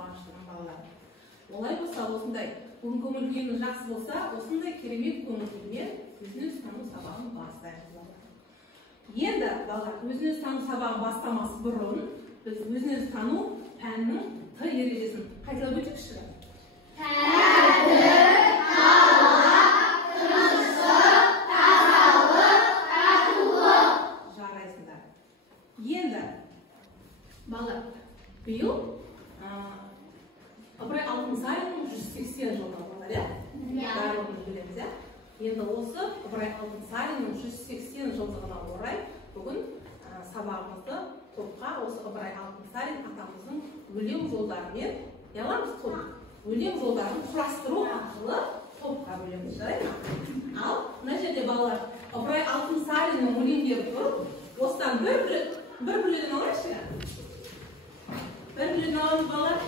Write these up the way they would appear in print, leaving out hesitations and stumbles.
қуаныштымын балалар. Олай болса, осындай көңіл күйіңіз жақсы болса, осындай керемет көңіл күймен өзін-өзі тану сабағын бастайық. Енді балалар, өзін-өзі тану сабағын бастамас бұрын біз өзін-өзі тану пәнінің Т ережесін қайталап өтейікші. Жарайсыңдар. Енді балалар, биыл Ыбырай Алтынсариннің 180 жылдығы болар, барлығымыз білеміз. Енді осы Ыбырай Алтынсариннің 180 жылдығына орай бүгін сабағымызды топқа осы Ыбырай Алтынсарин атамыздың өлең жолдарымен өлең жолдарын құрастыру арқылы топқа бөлеміз. Ал мына жерде балалар Ыбырай Алтынсариннің өлеңдері тұр. Осыдан бір бүледен алайықшы. Бір бүледен аламыз балалар.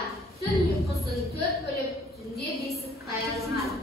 қойылған. Түн ұйқысын 4 бөліп, түнде бесік қаялған.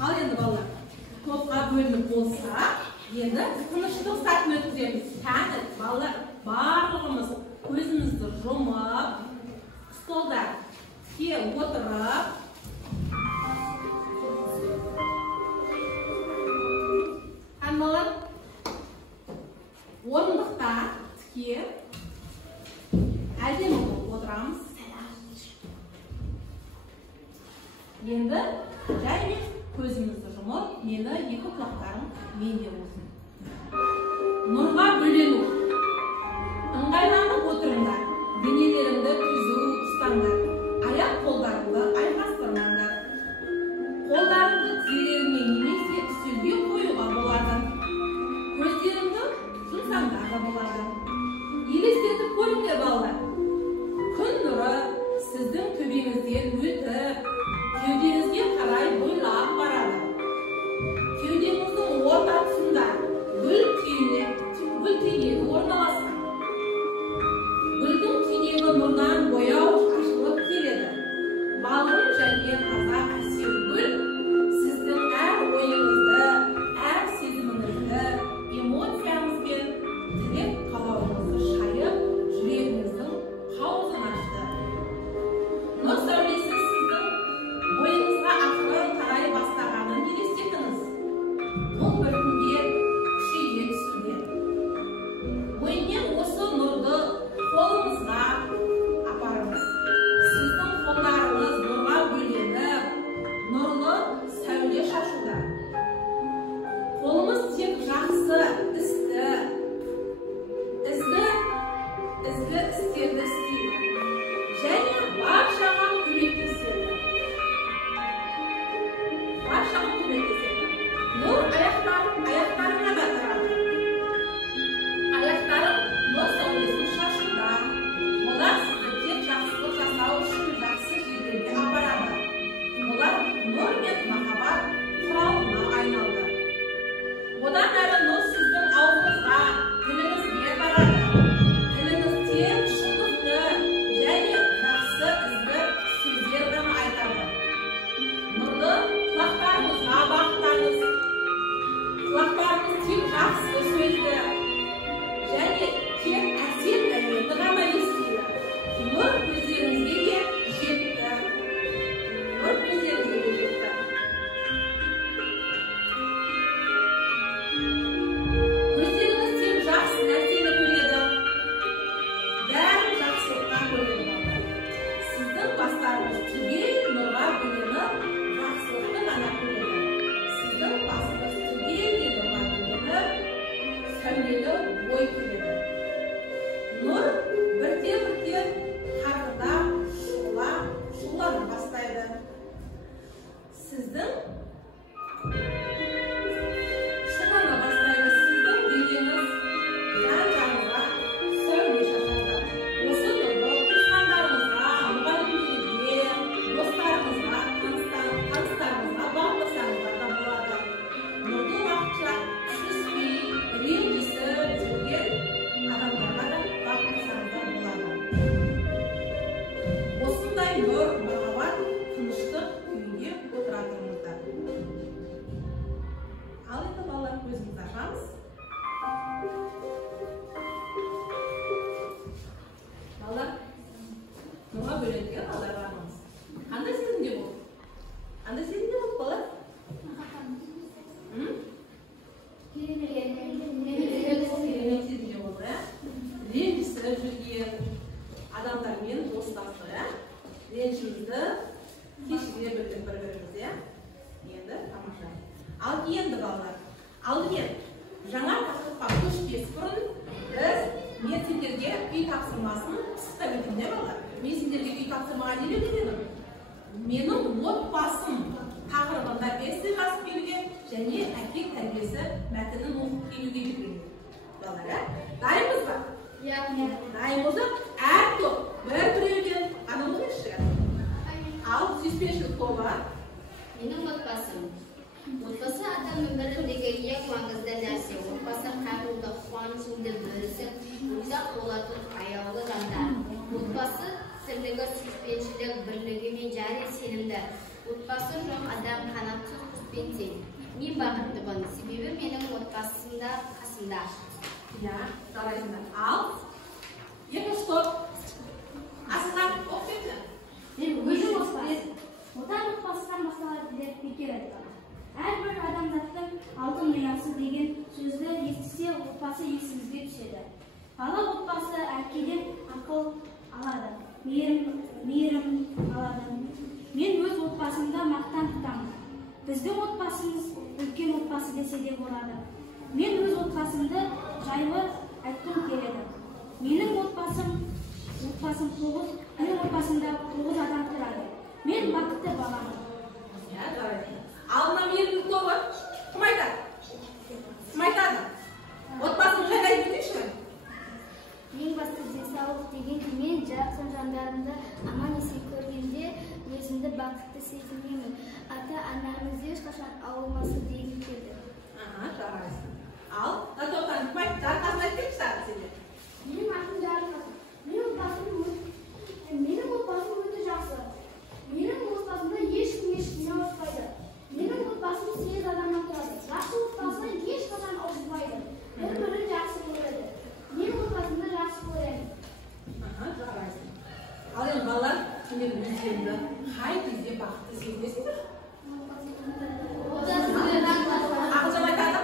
Ал енді балалар, топқа бөлініп болса, енді тыныштық сәтін өткіземіз. Кәні балалар барлығымыз көзімізді жұмып, столда тіке отырып, балалар орындықта тіке әдемі болып отырамыз. Енді және көзімізді жұмып, мені екі құлақтарым менде болсын. Нұрға бөлену. Ыңғайланып отырыңдар. Денелеріңді түзу ұстаңдар. Аяқ қолдарыңды айқастырмаңдар. Қолдарыңды тізелеріңе немесе үстелге қоюға болады. Көздеріңді жұмсаңдар да болады. Елестетіп көріңдер балалар. Күн нұры сіздің төбеңізден өтіп, кеудеңізге қарай бойлап барады. Кеудеңіздің орта тұсында гүл түйнегі орналасқан. Гүлдің түйнегі нұрдан бояу ашылып келеді. отбасым тақырыбында эссе жазып келуге және әке тәрбиесі мәтінін оқып келуге келген. Балалар, дайынбыз ба? Иә. Дайын болсақ, әр топ бір-біреуден ғана болайыншы. Ал сүйіспеншілік тобы. Менің отбасым. Отбасы адамның өміріндегі ең маңызды нәрсе. Отбасы қайғылы, қуанышыңды бөлісіп, ұзақ болатын аяулы жандар. Отбасы тірлігі, сүйіспеншілік, бірлігі мен және сенімді. Отбасы жоқ адам қанатсыз құспен тең. Мен бақыттымын, себебі менің отбасымда қасымда. Иә, жарайсыңдар. Ал екінші топ. Асылхан, оқытшы. Мен өзім отан отбасынан басталады деп бекер айтқан. Әрбір адамзаттың алтын ұясы деген сөзді естісе, отбасы есімізге түседі. Бала отбасы әкеден ақыл алады, мейірім алады. Мен өз отбасымда мақтан тұтамын. Біздің отбасымыз үлкен отбасы десе де болады. Мен өз отбасымды жайлы айтқым келеді. Менің отбасым 9, менің отбасымда 9 адам тұрады. Мен бақытты баламын. Иә, жарайды. Ал мына мейірімділік тобы кім айтады? Кім айтады? Отбасын жайлы айтып өтейінші? Ең басты денсаулық дегенде мен жақын жандарымды аман есен көргенде өзімді бақытты сезінемін. Ата-анамызды ешқашан ауырмасын дегім келді. Жарайсың. Ал Татоқтан кім айтты? Жарқасын айтып кетші саған сендер. Менің атым Жарқасын. Менің отбасым өте жақсы. Менің отбасымда ешкім ауыртпайды. Менің отбасым 8 адамнан тұрады. Жақсы отбасы ешқашан ауыртпайды. Бір-бірін жақсы көреді. Менің отбасымды жақсы көремін. Жарайсың. Ал енді балалар, сендер өздеріңді қай кезде бақытты сезінесіңдер? Ақылжан айтады.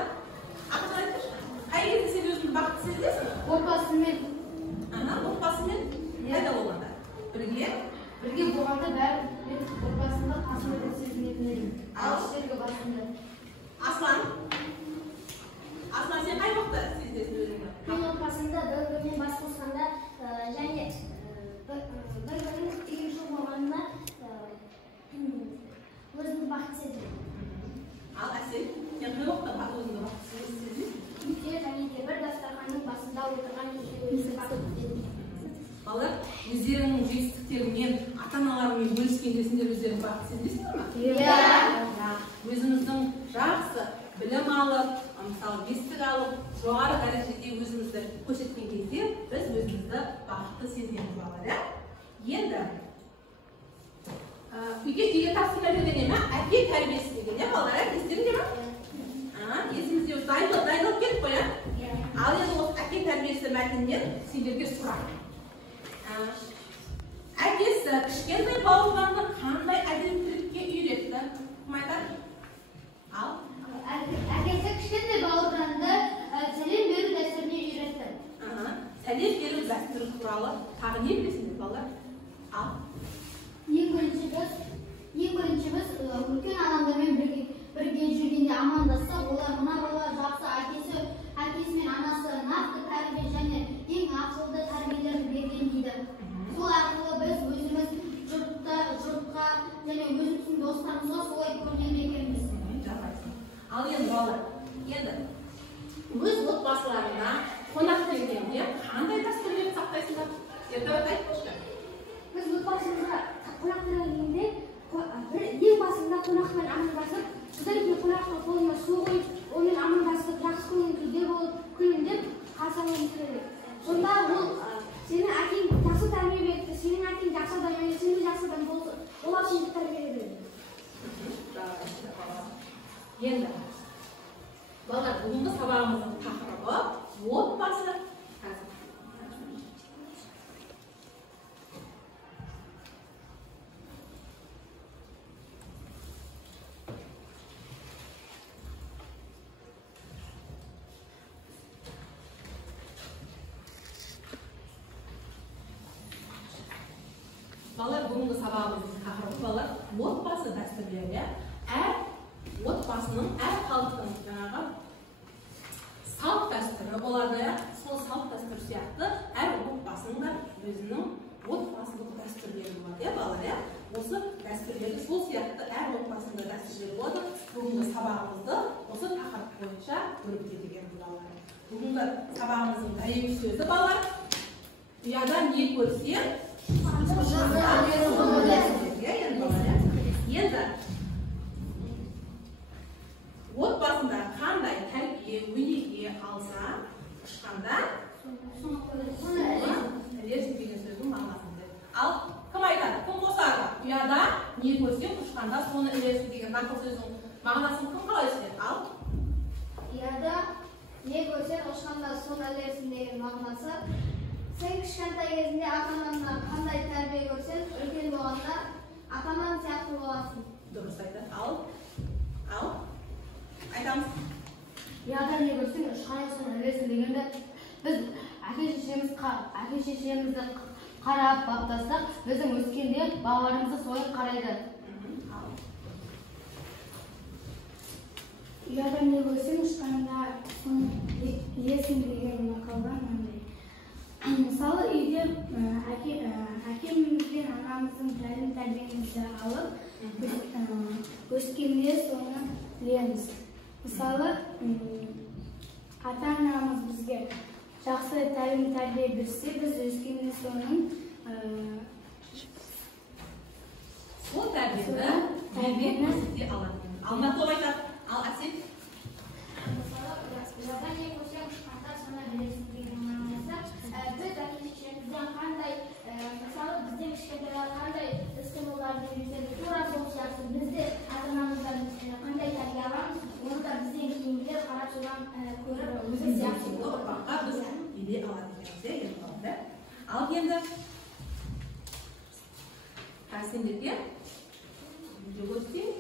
Ақылжан айтыңызшы. Қай кезде сен өзіңді бақытты сезінесің? Отбасымен. Отбасымен қайда болғанда? Бірге болғанда бәрі отбасында қасымда сезінетін едім. Алыс жерге барғанда. Аслан, сен қай уақытта сезінесің өзіңді? Мен отбасымда бір-бірімен бас қосқанда және бір-бірінің тегін жол болғанына өзімді бақытты сезінемін. Ал Әсел, сен қай уақытта өзіңді бақытты сезінесің? Үйде және де бір дастарханның басында отырған кезде өзімді бақытты сезінемін. Балалар, өздеріңнің жетістіктерімен, ата-аналарымен бөліскенде сендер өздерің бақытты сезінесіңдер ме? Иә. Өзіміздің жақсы білім алып, мысалы естік алып, жоғары дәрежеде өзімізді көрсеткен кезде біз өзімізді бақытты сезінеміз балалар. Енді үйге тапсырма берген ме? Әке тәрбиесі деген, балалар, естеріңде ме? Есімізде дайындалып кетіп қой, ал енді осы әке тәрбиесі мәтінінен сендерге сұрақ. Әкесі кішкентай бауыржанды қандай әдептілікке үйретті? Кім айтады? Ал? Әкесі кішкентай бауыржанды сәлем беру дәстүріне үйретті. Сәлем беру дәстүрі туралы тағы не білесіңдер, балалар? Ал? Ең бірінші біз үлкен адамдармен бірге жүргенде амандасса, олар мына бала жақсы әкесі мен анасы нақты тәрбие және ең ақылды тәрбиелерді берген дейді. Сол арқылы біз өзіміз жұртқа және өзіміздің достарымызға солай көрген екенбіз. Ал енді балалар, өз отбасыларына қонақ келгенде қандай дәстүрлерді сақтайсыңдар? Ердәулет айтыңызшы. Біз отбасымызға қонақ келгенде ең басында қонақпен амандасып, содан кейін қонақтың қолына су қойып, онымен амандасып, жақсы көңілді болып күлімдеп қарсы алуымыз керек. Сонда ол сенің әкең жақсы тәрбие берді, сенің әкең жақсы адам, және сен де жақсы адам олар сені тәрбие береді. Енді балалар, бүгінгі сабағымыздың тақырыбы отбасы. Балалар, бүгінгі сабағымыздың тақырыбы балалар отбасы дәстүрлері. Әр отбасының, әр халықтың жаңағы салт дәстүрі болады. Сол салт дәстүр сияқты әр отбасының да өзінің отбасылық дәстүрлері болады, балалар. Осы дәстүрлерді сол сияқты әсерлер болады. Бүгінгі сабағымызды осы тақырып бойынша көріп кеткен балалар. Бүгінгі сабағымыздың дәйек сөзі балалар. Ұяда не көрсең, енді отбасында қандай тәрбие, өнеге алса, ұшқанда ілерсің деген сөздің мағынасын біледі. Ал кім айтады? Кім қосады? Ұяда не көрсең, ұшқанда соны ілерсің деген нақыл сөздің мағынасын кім қалай түсінеді? Ал ұяда не көрсең, ұшқанда соны ілерсің деген мағынасы. Сен кішкентай кезінде ата-анаңнан қандай тәрбие көрсең, үлкен болғанда ата-анаң сияқты боласың. Дұрыс айтады. Ал айтамыз. Ұяда не көрсең, ұшқанда соны ілерсің дегенде біз әке-шешемізді қарап баптасақ, біздің өскенде балаларымызды солай қарайды. Ұяда не көрсең, ұшқанда соны ілерсің деген мақалдан мынандай. Мысалы, үйде әкеміз бен анамыздың тәрбиемізді алып, өскенде соны білеміз. Мысалы, ата-анамыз бізге жақсы тәрбие берсе, біз өскенде соның Сол тәрбиені сізде алады. Ал нақыл айтады. Ал Әсел? Мысалы, ұяда не көрсең, ұшқанда соны ілерсің деген мағынасы. Біз әке-шешемізден қандай, мысалы, бізден кішкентайлар қандай іс-қимылдарды үйретеді, тура сол сияқты бізде ата-анамыздан қандай тәрбие аламыз, оны да бізден кейінгілер қарап содан көріп, өзі сияқты ұрпаққа біз бере алады екенбіз. Ал енді сендерге видео көрсетейін.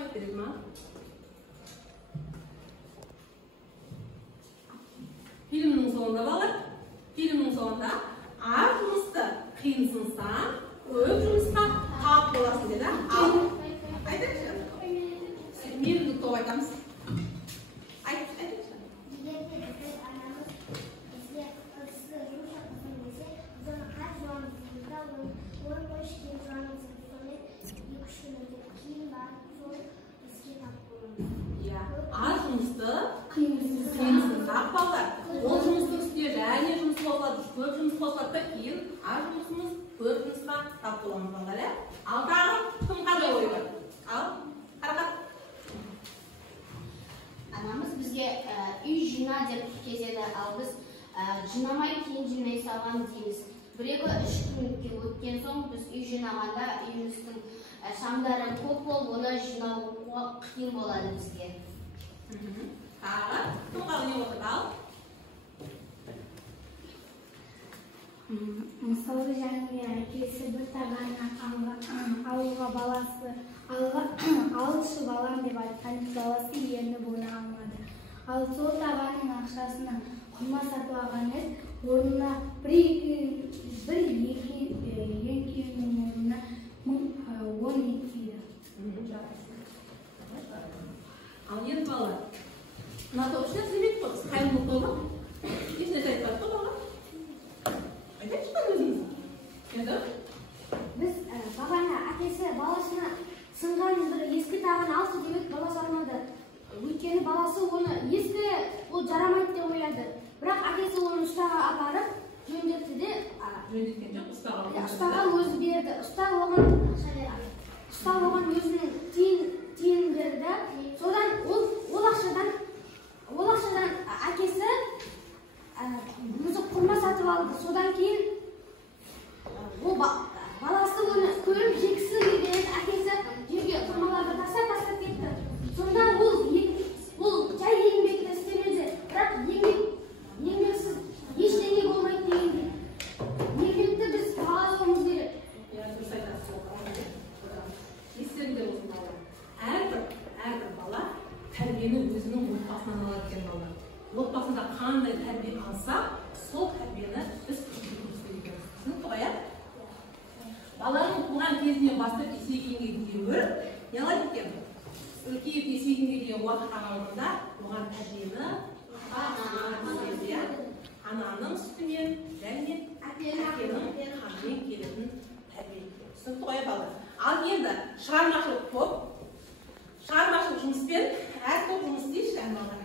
айтып береді ма? Фильмнің соңында балалар, фильмнің соңында аз жұмысты қиынсынсаң, көп жұмысқа тап боласың деді. Ал айтыңызшы. Мені топ айтамыз. Айтыңызшы. Аз жұмысты қиынсынсақ балалар. Ол жұмыстың үстіне және жұмыс қосылады, көп жұмыс қосылады да кейін аз жұмысымыз көп жұмысқа тап боламыз балалар. Ал тағы кім қандай ой бар? Ал қарақат. Анамыз бізге үй жина деп кезеді, ал біз жинамай кейін жинай саламыз дейміз. 1-3 күн өткен соң біз үй жинағанда үйіміздің шамдары көп болып, оны жинау қиын болады бізге. Тағы кім қалды не отырды? Ал Мысалы және әкесі бір тағанын алуға баласы алшы балам деп айтқан баласы енді бола алмады. Ал сол тағанның ақшасына құрма сатып алған еді, орнына бір екеуінің орнына 10 еді. Ал енді балалар, мына топ ішіне сілемейді қой, қайымлы тобы. Ешнәрсе айтпады ғой балалар? Айтайықшы қай өзіңіз? Енді? Біз бағана әкесі баласына сынған бір ескі тағын алшы демек баласы алмады. Өйткені баласы оны ескі ол жарамайды деп ойлады. Бірақ әкесі оны ұстаға апарып жөндетті де. Жөндеткен жоқ, ұстаға өзі берді. Ұста оған өзінің тиын берді. Содан ол ақшадан әкесі өзі құрма сатып алды. Содан кейін баласы оны көріп жегісі келген әкесі жерге құрмаларды тастап кетті. Сонда ол жай еңбекті істемеді. Бірақ еңбексіз ештеңе болмайды дегенде. Еңбекті біз бағалауымыз керек. Дұрыс айтасыз. Естеріңде болсын балалар. Әрбір бала тәрбиені өзінің отбасынан алады екен балалар. Отбасында қандай тәрбие алса, сол тәрбиені біз көрсетеміз. Түсінікті ғой, иә? Баланың туған кезінен бастап есейгенге дейін не алады екен? Үлкейіп есейгенге дейін уақыт аралығында оған тәрбиені ананың сүтімен және әкенің қанымен келетін тәрбие. Түсінікті ғой, балалар? Ал енді шығармашылық жұмыспен әр топ жұмыс істейші балалар.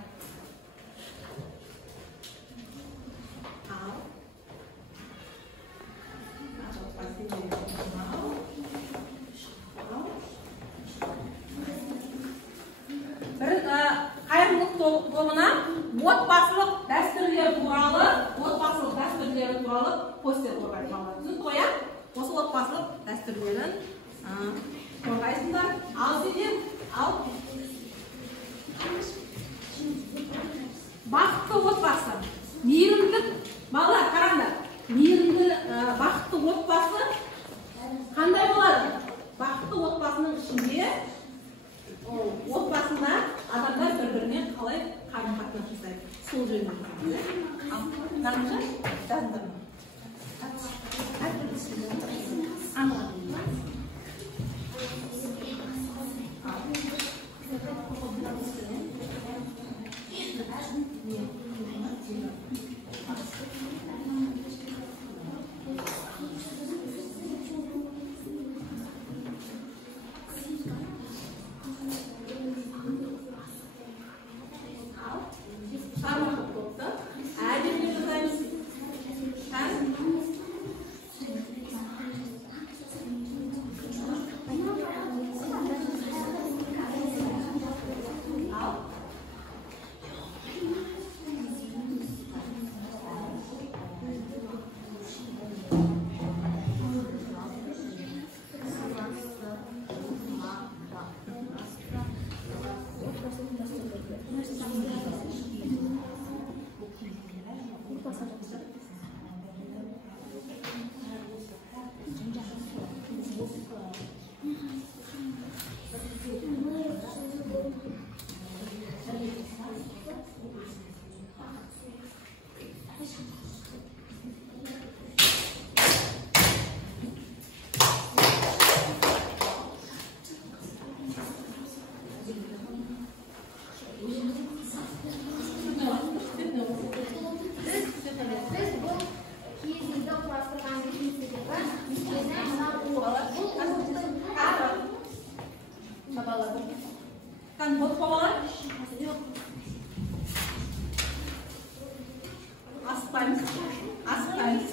Қайырымдылық тобына отбасылық дәстүрлері туралы постер қорғайды балалар. Түсінікті ғой, иә? Осы отбасылық дәстүрлерін қорғайсыңдар. Ал сендер, бақытты отбасы, мейірімді балалар, қараңдар. Мейірімді бақытты отбасы қандай болады? Бақытты отбасының ішінде отбасында адамдар бір-біріне қалай қарым-қатынас жасайды. Сол жөнінде. Жазыңызшы, жазыңдар ма? балалар? Kan bot балалар? Аспаймыз. Аспаймыз.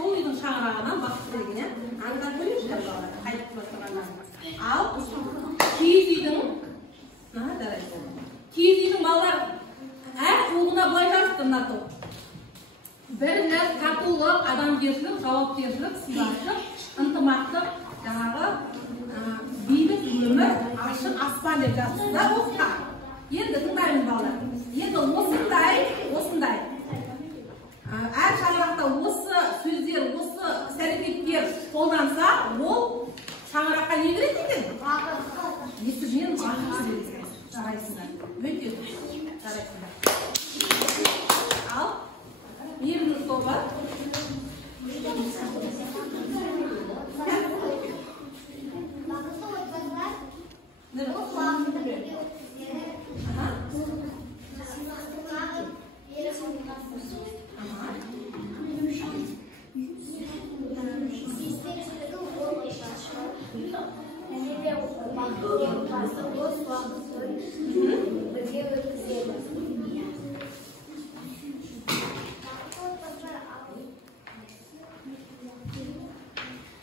Сол үйдің шаңырағынан бақыт берген, иә? Аңғар көріңіздер балалар, қайтып бастырғаннан. Ал киіз үйдің балалар әр ұлғына былай жазыпты мынау. Бірлік, татулық, адамгершілік, жауапкершілік, сыйластық, ынтымақтық, жаңағы бейбіт өмір, ашық аспан деп жазыпты да оққа. Енді тыңдаймыз балалар. Енді осындай. Әр шаңырақта осы сөздер, осы іс-әрекеттер қолданса, ол шаңыраққа не береді екен? Естіген бақыт береді. Жарайсыздар. Өте дұрыс. Жарайсыздар. Ал ерінің сол бар.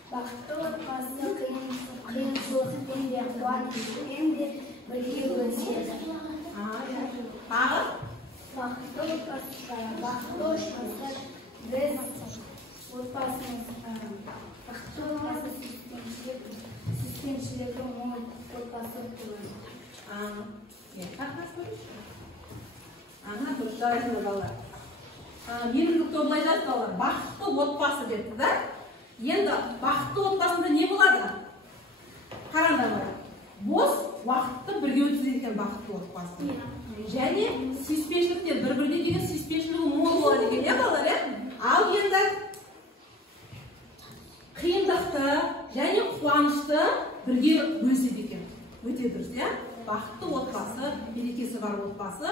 Бақытты отбасы қиыншылықпен де қуанышпен де бірге өседі. Тағы? Бақытты отбасы біз отбасымыз бақытты отбасы сүйіспеншілігі мол отбасы болады. Дұрыс жарайсыңдар балалар. Еңлікті былай жазды балалар. Бақытты отбасы деді, да? Енді бақытты отбасында не болады? Қараңдар бар. Бос уақытты бірге өткізеді екен бақытты отбасы. Және сүйіспеншілікте бір-біріне деген сүйіспеншілігі мол болады екен, иә балалар, иә? Ал енді қиындықты және қуанышты бірге бөліседі екен. Өте дұрыс, иә? Бақытты отбасы, берекесі бар отбасы,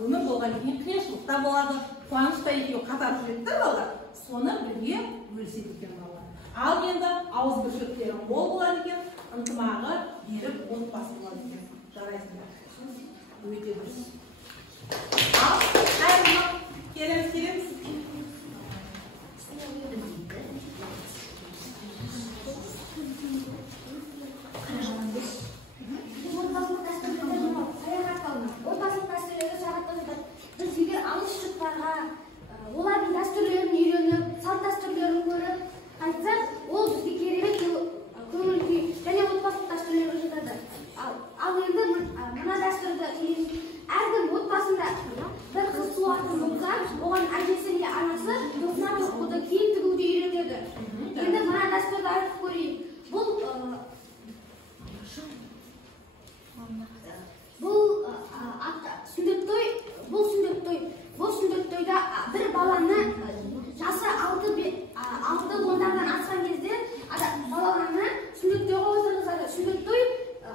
өмір болған кейін қиыншылық та болады, қуаныш та екеуі қатар жүреді балалар. Соны бірге бөліседі екен балалар. Ал енді ауызбіршіліктері мол болады екен, ынтымағы берік отбасы болады екен. Жарайсыңдар. Өте дұрыс. Ал келеміз. Олардың дәстүрлерін үйреніп, салт дәстүрлерін көріп, айтсақ, ол бізге керемет көңіл күй және отбасы дәстүрлері жатады. Ал енді мына дәстүрді әркім отбасында бір қыз туатын болса, оған әжесі не анасы тоқыма тоқуды, киім тігуді үйретеді. Енді мына дәстүрді айтып көрейік. Бұл сүндет тойда бір баланы жасы 6-10-дардан асқан кезде баланы сүндет тойға отырғызады. Сүндет той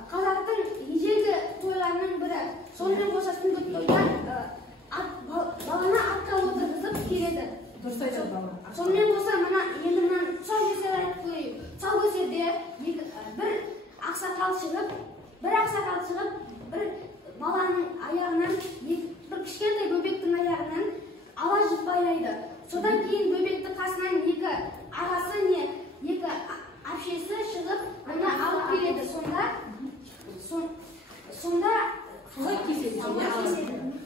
қазақтың ежелгі тойларының бірі. Сонымен қоса сүндет тойда баланы атқа отырғызып келеді. Дұрыс айтады балалар. Сонымен қоса енді мына тұсаукесер айтып көрейік. Тұсаукесерде бір ақсақал шығып, бір баланың аяғынан, бір кішкентай бөбектің аяғынан ала жіп байлайды. содан кейін бөбекті қасынан екі ағасы не екі әпшесі шығып оны алып келеді. Сонда солай кеседі.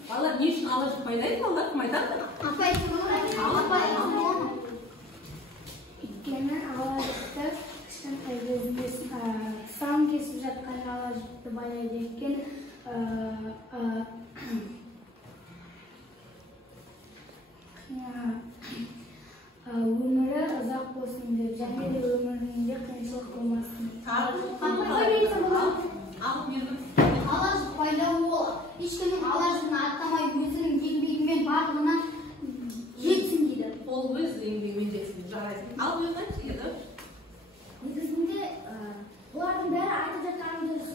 Балалар не үшін ала жіп байлайды? Балалар кім айтады? өйткені ала жіпті кішкентай кезінде сауын кесіп жатқан ала жіпті байлайды екен. Өмірі ұзақ болсын деп, және де өмірінде қиыншылық болмасын. Ала жіп байлау ол ешкімнің ала жібін аттамай өзінің еңбегімен барлығына жетсін дейді. Ол өз еңбегімен жетсін, жарайсың. Ал өзін еді? Негізінде бұлардың бәрі айтып жатқаны дұрыс.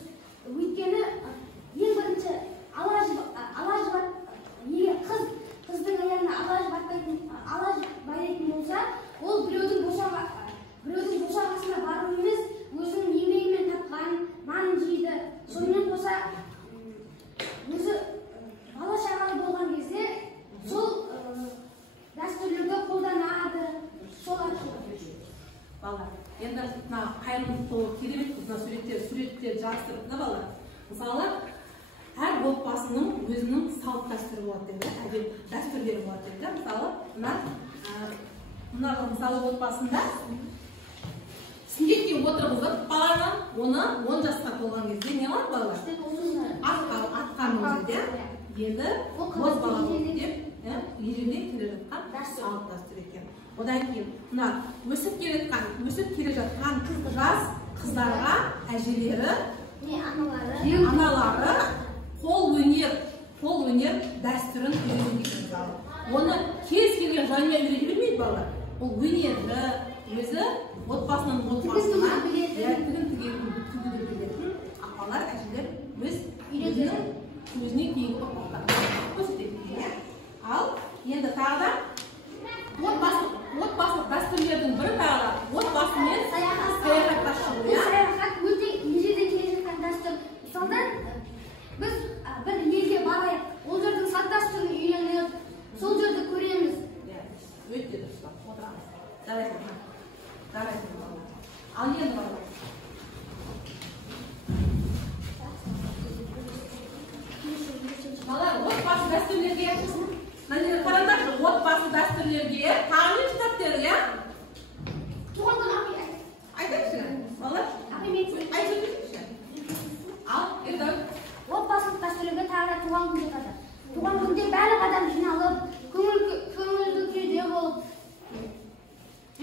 Өйткені ең бірінші ала жіп егер қыздың аяғына ала жіп байлайтын болса, ол біреудің босағасына бару емес, өзінің еңбегімен тапқан нанын жейді. Сонымен қоса өзі бала шағалы болған кезде сол дәстүрлерді қолданады. Сол арқылы. Балалар, енді мына қайырымдылық тобы керемет мына суреттер жарыстырып да балалар. Мысалы, әр отбасының өзінің салт дәстүрі болады дейді, әдет дәстүрлері болады дейді. Мысалы, мына мысалы отбасында сүндетке отырғызып баланы, оны 10 жасқа толған кезде не болады балалар? Атқан өзінде, енді боз бала болып деп, ежелден келе жатқан салт дәстүр екен. Одан кейін, мына өсіп келе жатқан жас қыздарға әжелері, аналары қол өнер дәстүрін үйренген. Оны кез келген жанұя үйрете бермейді балалар. Ол өнерді өзі отбасынан отбасына тігін тігетін апалар, әжелер өзіне кейінгі ұрпақтарға көрсетеді. Ал енді тағы да отбасылық дәстүрлердің бірі тағы да отбасымен саяхатқа шығу. Саяхат өте ежелден келе жатқан дәстүр. Мысалда біз бір елге барайық, ол жердің салт дәстүрін үйреніп, сол жерді көреміз. Өте дұрыс. Отырамыз. Жарайсың. Ал енді балалар. Балалар, отбасы дәстүрлерге қараңдаршы, отбасы дәстүрлерге тағы не жатады, иә? Туған күн апай айтайықшы, балалар. Айтайықшы. Ал, енді отбасылық дәстүрлерге тағы да туған күн жатады. Туған күнде барлық адам жиналып, көңілді күйде болып,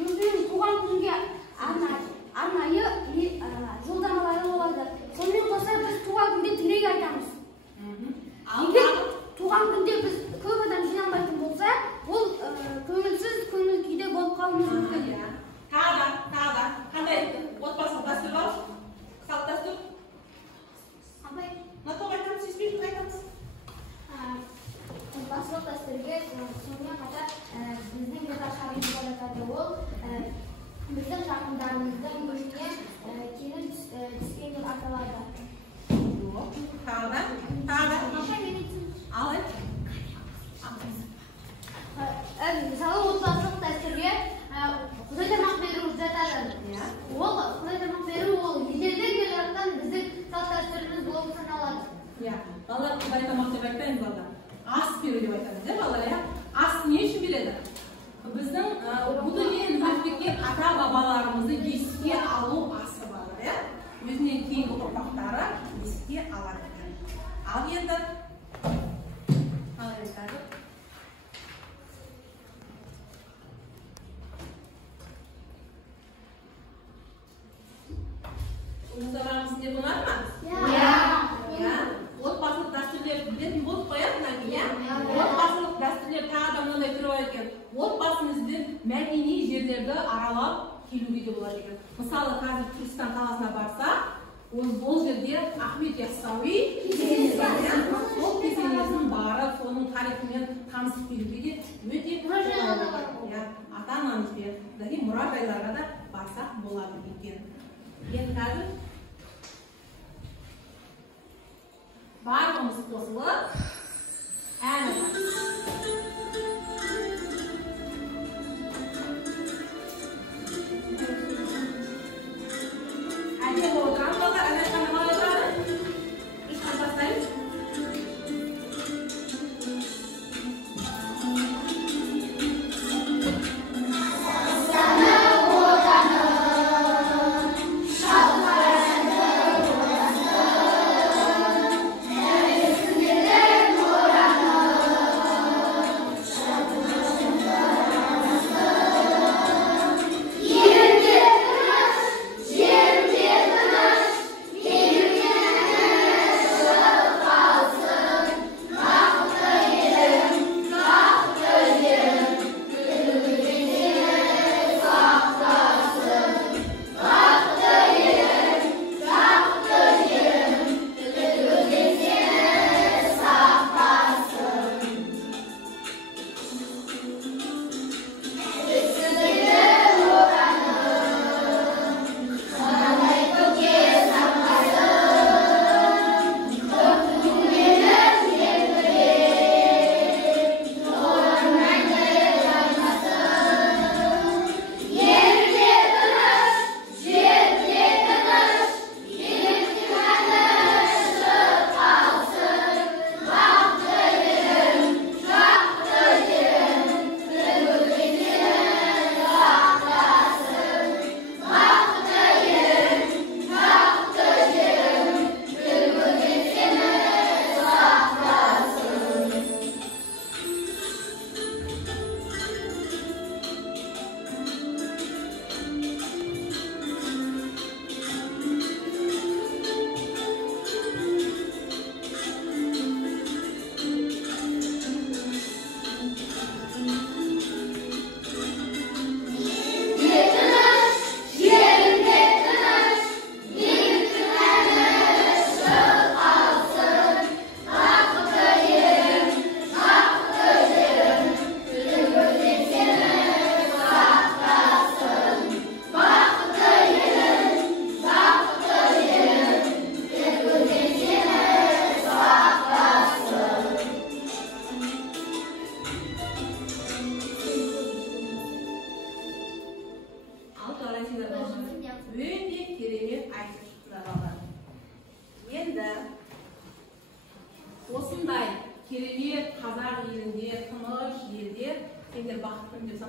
өзінің туған күнге арнайы жолдамалары болады. Сонымен қоса біз туған күнде тілек айтамыз. Егер туған күнде біз көп адам жиналмайтын болса, ол көңілсіз, көңіл күйде болып қалуымыз мүмкін. Тағы да, қандай отбасылық дәстүр бар? Салт дәстүр? Натоқ айтамыз, сеспейді айтамыз. Отбасылық дәстүрге сонымен қатар біздің беташарымыз жатады. Ол біздің жақындарымыздың көшіне келіп түскен деп аталады. Тағы да. Ал айт. Мысалы отбасылық дәстүрге Құдай тамақ беру жатады. Ол Құдай тамақ беру ол ежелден келе жатқан біздің салт дәстүріміз болып саналады. Балалар, Құдай тамақ деп айтпаймыз балалар. Ас беру деп айтамыз, балалар. Ас не үшін береді? Біздің бұл дүниеден өтіп кеткен ата бабаларымызды еске алу асы балалар. Өзінен кейінгі ұрпақтары еске алады. Ал енді Ұзағамыз деп ұнар ма? Отбасылық дәстүрлер білетін болып қояды. Отбасылық дәстүрлер тағы да мынандай түрі бар екен. Отбасымызбен мәдени жерлерді аралап келуге де болады екен. Мысалы, қазір Түркістан қаласына барса, ол жерде Ахмет Яссауи сол кесенесінің бары, соның тарихымен танысып келуге де өте ата-анамызбен мұражайларға да барсақ болады екен. Енді қазір барлығымыз қосылып ән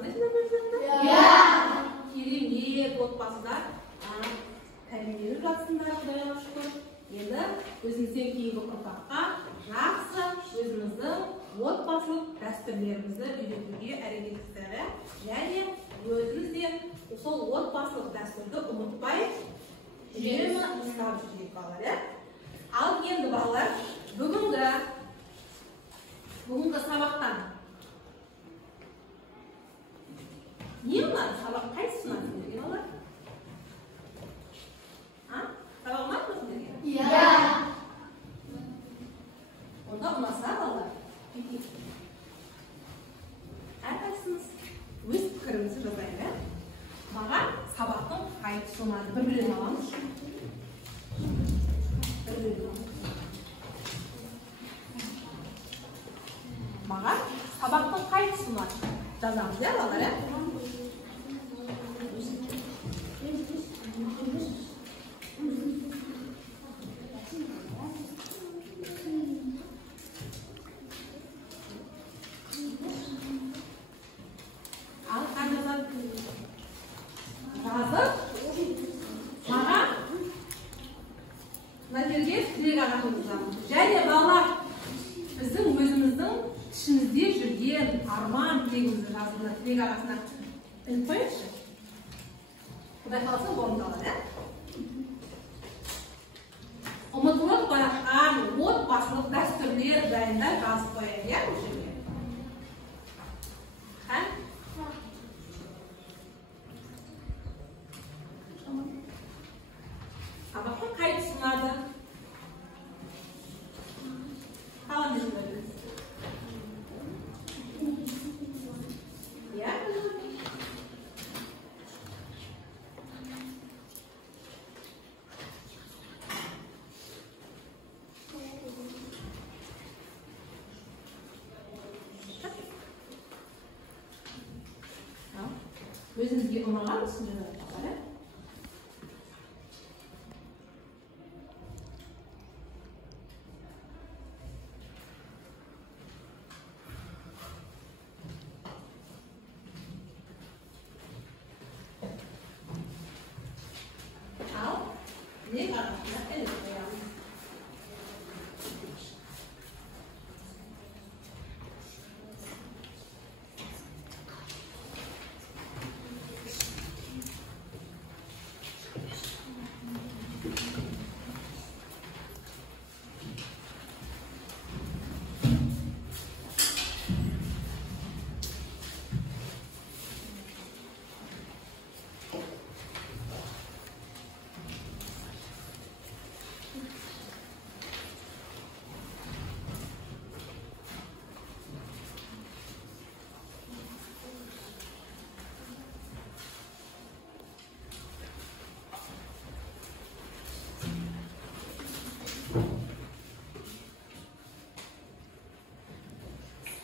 Qanday bo'lsin? Keremет отбасыда тәрбиеленіп жатсыңдар, Құдайға шүкір. Енді өзімізден кейінгі ұрпаққа жақсы өзіміздің отбасылық дәстүрлерімізді үйретуге әрекет етіңіздер. Және өзіміз де сол отбасылық дәстүрді ұмытпай үнемі ұстап жүрейік балалар. Ал енді балалар, бүгінгі сабақтан не ұнады? Сабақ қайсысы ұнады сіздерге балалар? Сабақ ұнады ма сіздерге? Иә. Онда ұнаса балалар, әрқайсымыз өз пікірімізді жазайық. Маған сабақтың қайсысы ұнады? Бір-бірден аламыз. Маған сабақтың қайсысы ұнады? Жазамыз, иә балалар? Және балалар, біздің өзіміздің ішімізде жүрген арман тілегімізді жазылған тілек арасына іліп қойыңызшы. Құдай қаласа орындалады. Ұмытылып бара отбасылық дәстүрлер жайында жазып қояйық, иә, бұл жерге. Сабақтың қайсысы ұнады? Өзіңізге ұнаған үшін жазады. Ал, не арасында іліп қоямыз.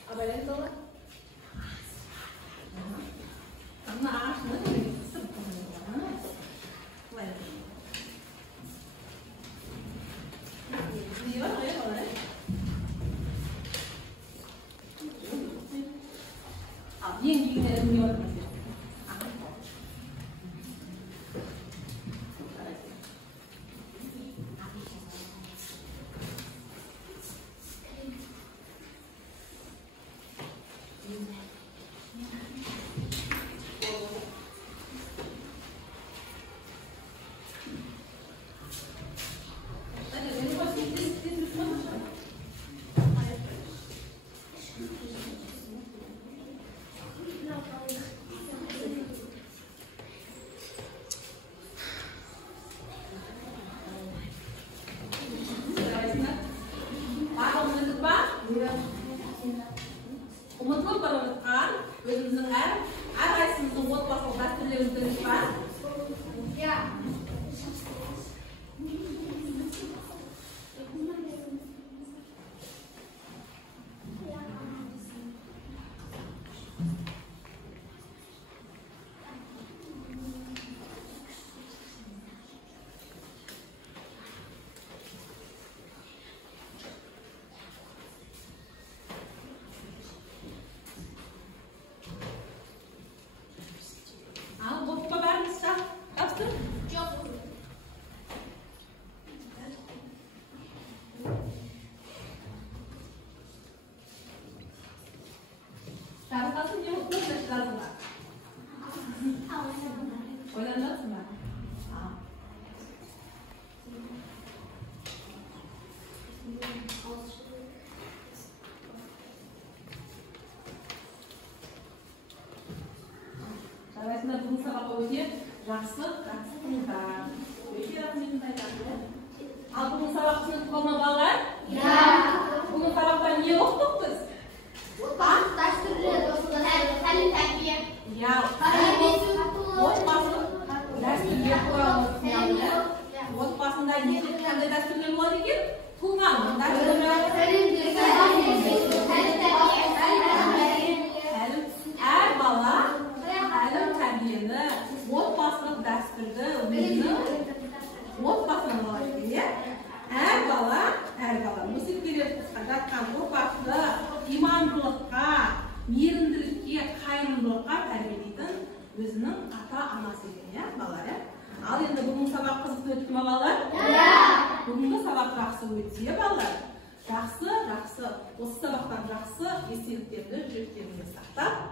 Abailen sola. Karena ağaçını da sık koyuyorlar. Vay. Diyor ya böyle. Abi yengilerim diyor. Umutlu barınlıklar, özümüzün әрқайсымыздың отбасылық дәстүрлеріміз бар. Иә. Жарайсыңдар, бүгінгі сабаққа өте жақсы қатыстыңдар. Өте рахметімді айтамын. Ал бүгінгі сабақ түсінікті болды ма балалар? Иә. Бүгінгі сабақта не оқыдық біз? Дәстүрлі тәлім тәрбие. Иә, отбасылық дәстүрлер туралы түсіндік. Отбасында қандай дәстүрлер болады екен? Туғанның дәстүрі, әр бала тәлім тәрбиені, отбасылық дәстүрді өзінің отбасынан алады екен, иә? Әр бала өсіп келе жатқан ұрпақты имандылыққа, мейірімділікке, қайырымдылыққа тәрбиелейтін өзінің ата-анасы екен, иә, балалар, иә? Ал енді бүгінгі сабақ қызықты өтті ме балалар? Иә. Бүгінгі сабақ жақсы өтсе балалар, жақсы, осы сабақтан жақсы естеліктерді жүректеріңізге сақтап,